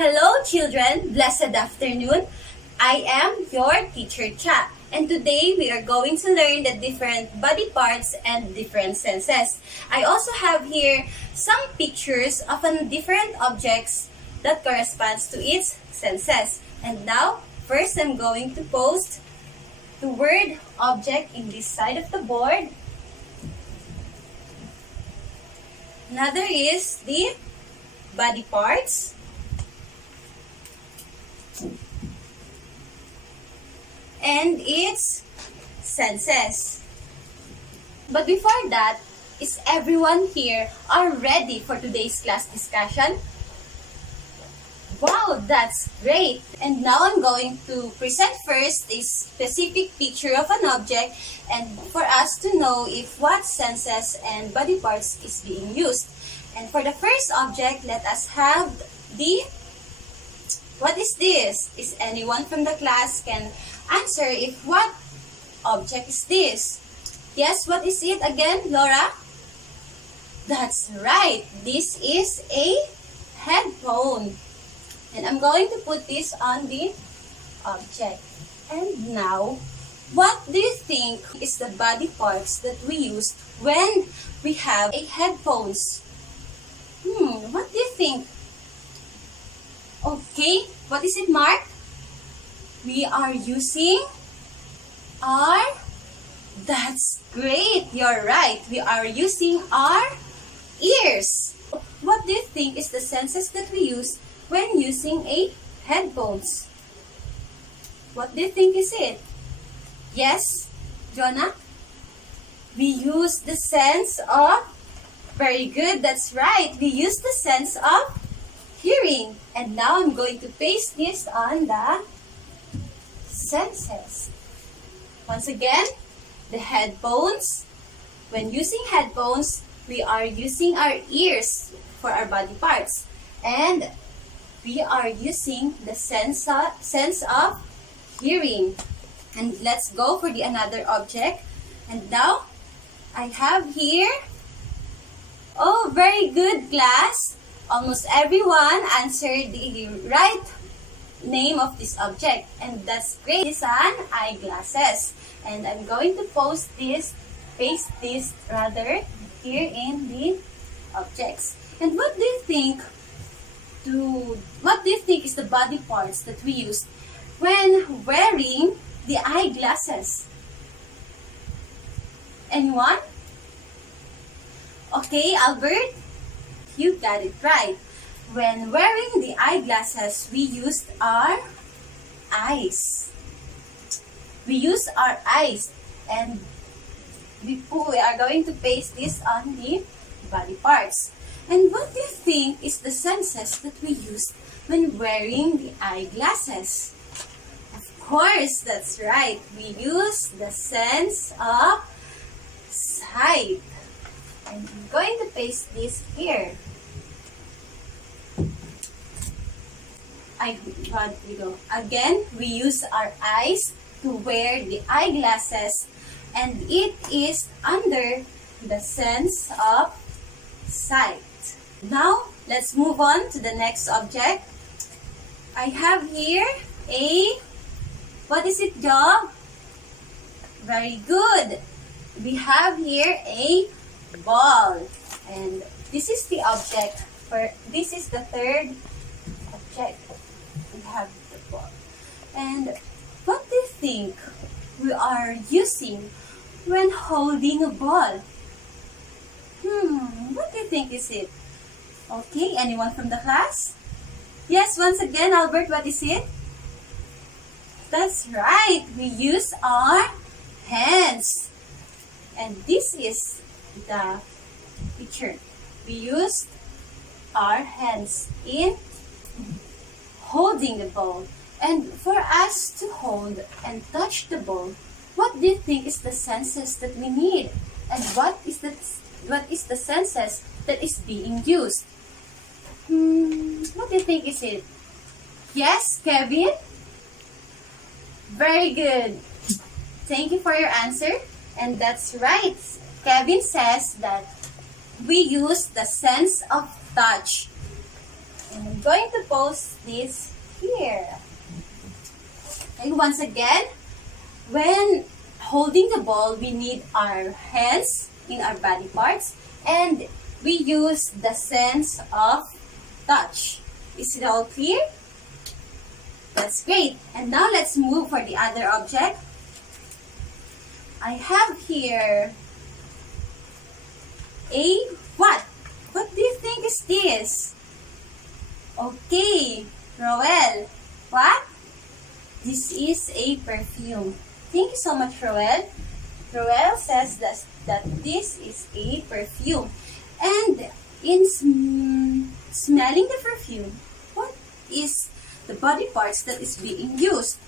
Hello children, blessed afternoon. I am your teacher Cha, and today we are going to learn the different body parts and different senses. I also have here some pictures of different objects that corresponds to its senses. And now, first I'm going to post the word object in this side of the board. Another is the body parts. And its senses. But before that, is everyone here are ready for today's class discussion? Wow, that's great! And now I'm going to present first a specific picture of an object and for us to know if what senses and body parts is being used. And for the first object, let us have the... What is this? Is anyone from the class can answer if what object is this? Yes, what is it again, Laura? That's right. This is a headphone. And I'm going to put this on the object. And now, what do you think is the body parts that we use when we have a headphones? What do you think? Okay, what is it, Mark? We are using our... That's great, you're right. We are using our ears. What do you think is the senses that we use when using a headphones? What do you think is it? Yes, Jonah? We use the sense of... Very good, that's right. We use the sense of hearing. And now I'm going to paste this on the senses. Once again, the headphones. When using headphones, we are using our ears for our body parts. And we are using the sense of hearing. And let's go for the another object. And now, I have here... Oh, very good, class. Almost everyone answered the right name of this object. And that's great. It's an eyeglasses. And I'm going to paste this here in the objects. And what do you think is the body parts that we use when wearing the eyeglasses? Anyone? Okay, Albert? You got it right. When wearing the eyeglasses, we used our eyes. We use our eyes. And we are going to paste this on the body parts. And what do you think is the senses that we use when wearing the eyeglasses? Of course, that's right. We use the sense of sight. And I'm going to paste this here. Again, we use our eyes to wear the eyeglasses, and it is under the sense of sight. Now, let's move on to the next object. I have here a... What is it, Job? Very good. We have here a ball. And this is the object. This is the third object. We have the ball. And what do you think we are using when holding a ball? What do you think is it? Okay, anyone from the class? Yes, once again, Albert, what is it? That's right, we use our hands. And this is the picture. We used our hands in holding the ball. And for us to hold and touch the ball, what do you think is the senses that we need? And what is the senses that is being used? What do you think is it? Yes, Kevin? Very good. Thank you for your answer. And that's right. Kevin says that we use the sense of touch. And I'm going to post this here. And once again, when holding the ball, we need our hands in our body parts, and we use the sense of touch. Is it all clear? That's great. And now let's move for the other object. I have here a what? What do you think is this? Okay, Roel. What? This is a perfume. Thank you so much, Roel. Roel says that this is a perfume. And in smelling the perfume, what is the body parts that is being used?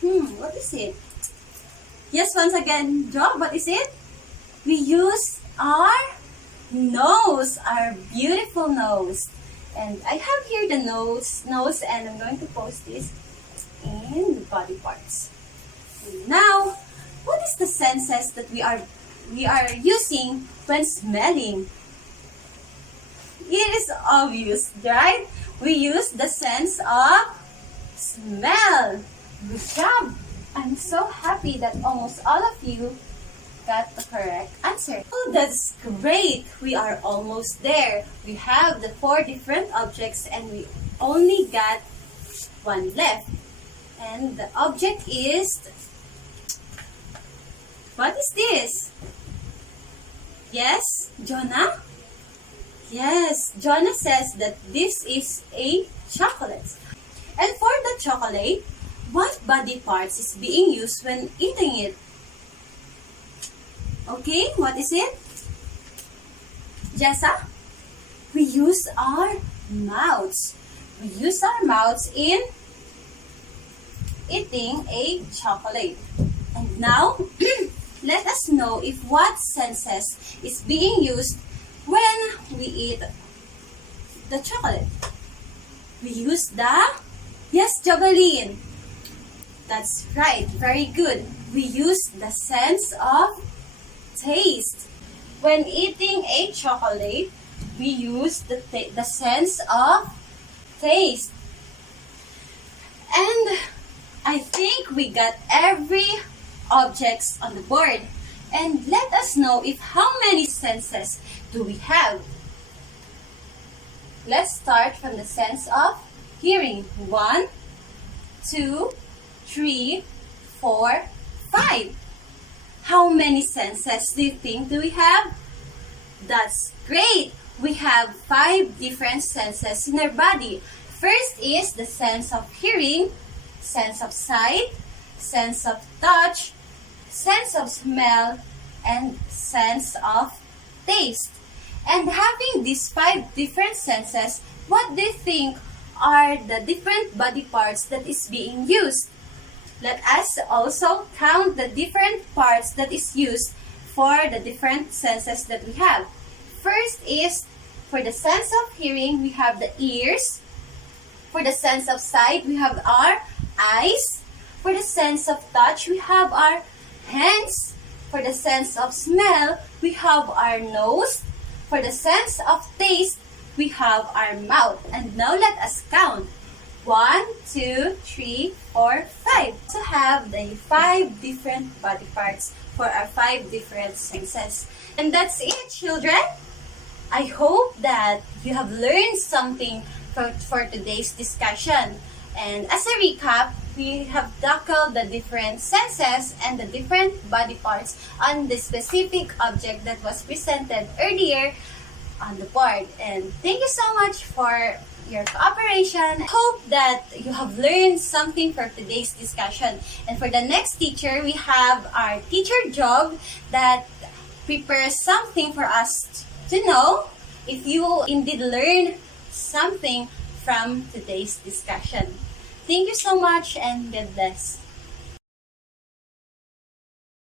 What is it? Yes, once again, Job, what is it? We use our nose, our beautiful nose. And I have here the nose, and I'm going to post this in the body parts. And now, what is the senses that we are using when smelling? It is obvious, right? We use the sense of smell. Good job! I'm so happy that almost all of you got the correct answer. Oh, that's great! We are almost there. We have the 4 different objects and we only got 1 left. And the object is... What is this? Yes, Jonah? Yes, Jonah says that this is a chocolate. And for the chocolate, what body parts is being used when eating it? Okay, what is it? Jessa? We use our mouths. We use our mouths in eating a chocolate. And now, let us know if what senses is being used when we eat the chocolate. We use the... Yes, Javelin. That's right. Very good. We use the sense of taste. When eating a chocolate, we use the sense of taste. And I think we got every objects on the board. And let us know if how many senses do we have. Let's start from the sense of hearing. 1, 2, 3, 4, 5. How many senses do you think do we have? That's great! We have 5 different senses in our body. First is the sense of hearing, sense of sight, sense of touch, sense of smell, and sense of taste. And having these 5 different senses, what do you think are the different body parts that is being used? Let us also count the different parts that is used for the different senses that we have. First is, for the sense of hearing, we have the ears. For the sense of sight, we have our eyes. For the sense of touch, we have our hands. For the sense of smell, we have our nose. For the sense of taste, we have our mouth. And now let us count. 1, 2, 3, 4, 5. So have the 5 different body parts for our 5 different senses. And that's it, children. I hope that you have learned something for today's discussion. And as a recap, we have tackled the different senses and the different body parts on the specific object that was presented earlier on the board. And thank you so much for your cooperation. I hope that you have learned something for today's discussion. And for the next teacher, we have our teacher Job that prepares something for us to know if you indeed learn something from today's discussion. Thank you so much and God bless.